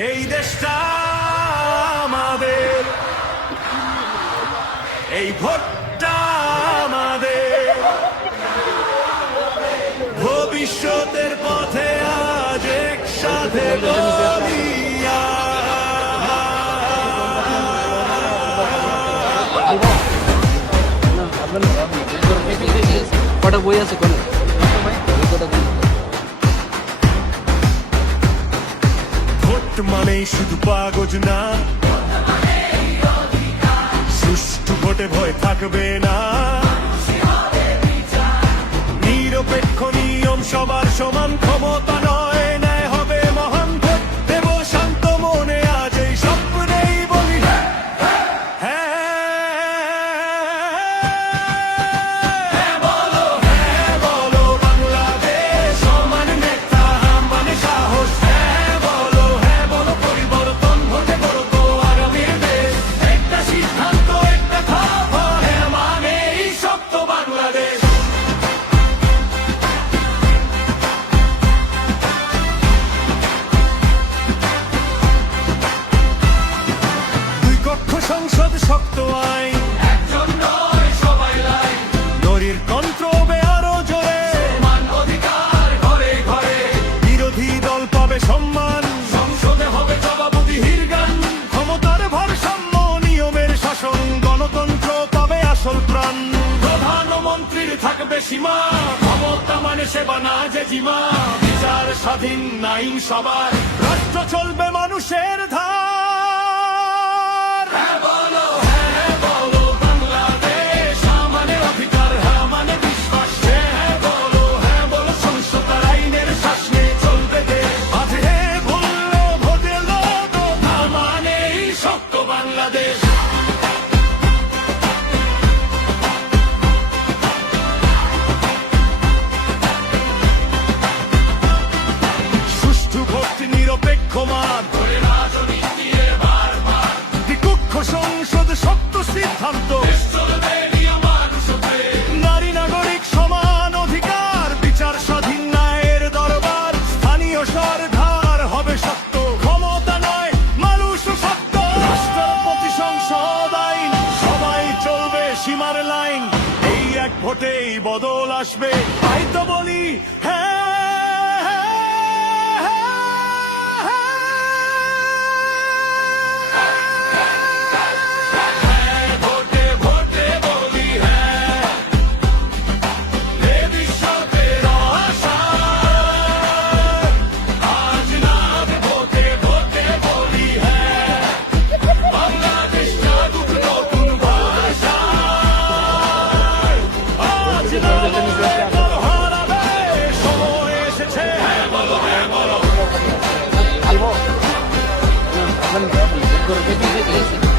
এই দেশটা আমাদের, এই ভোটটা আমাদের, ভবিষ্যতের পথে আজ একসাথে বলিয়া কটা বই আছে কোন ভোট মানেই শুধু কাগজ না, সুষ্ঠু ভোটে ভয় থাকবে না, নিরপেক্ষ নিয়ম সবার সমান, ক্ষমতা নয় ন্যায় হবে মহান, ভোট দেব শান্ত মনে আজ এই স্বপ্নেই বলি হ্যাঁ বলো বাংলাদেশ, সমান নেতা মানে সাহস, হ্যাঁ বলো পরিবর্তন ভোটে করো তো আগামীর দেশ, একটা সিদ্ধান্ত একটা ধাপ, হ্যাঁ মানে এই শক্ত বাংলাদেশ। দুই কক্ষ সংসদ শক্ত আইন, একজন নয় সবাই লাইন, নারীর কন্ট্রোবে আরো জোরে, সমান অধিকার ঘরে ঘরে, বিরোধী দল পাবে সম্মান, সংসদে হবে জবাবদিহির গান, ক্ষমতার ভারসাম্য নিয়মের শাসন, গণতন্ত্র পাবে আসল প্রাণ, প্রধানমন্ত্রীর থাকবে সীমা, ক্ষমতা মানে সেবা না যে জিমা, বিচার স্বাধীন আইন সবার, রাষ্ট্র চলবে মানুষের ধার। হ্যাঁ বলো বাংলাদেশ, মানে অধিকার, হ্যাঁ মানে বিশ্বাস, হ্যাঁ বলো সংসদার আইনের শাসনে চলবে দেশ, আজ হ্যাঁ বললো ভোটে লোক, মানে এই শক্ত বাংলাদেশ। সুষ্ঠু ভোট নিরপেক্ষ মাঠ, রাজনীতি বারবার, দ্বিকক্ষ সংসদ শক্ত সিদ্ধান্ত, নারী নাগরিক সমান অধিকার, বিচার স্বাধীন ন্যায়ের দরবার, স্থানীয় সরকার হবে শক্ত, ক্ষমতা নয় মানুষ শক্ত, রাষ্ট্রের প্রতি সংসদ আইন, সবাই চলবে সীমার লাইন, এই এক ভোটেই বদল আসবে, তাই তো বলি হ্যাঁ।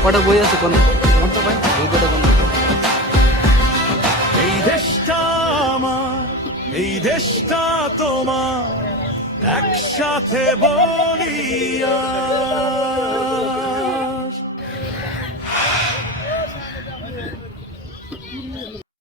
কটা বই আছে কোন এই দেশটা আমার, এই দেশটা তোমার, একসাথে বলিয়া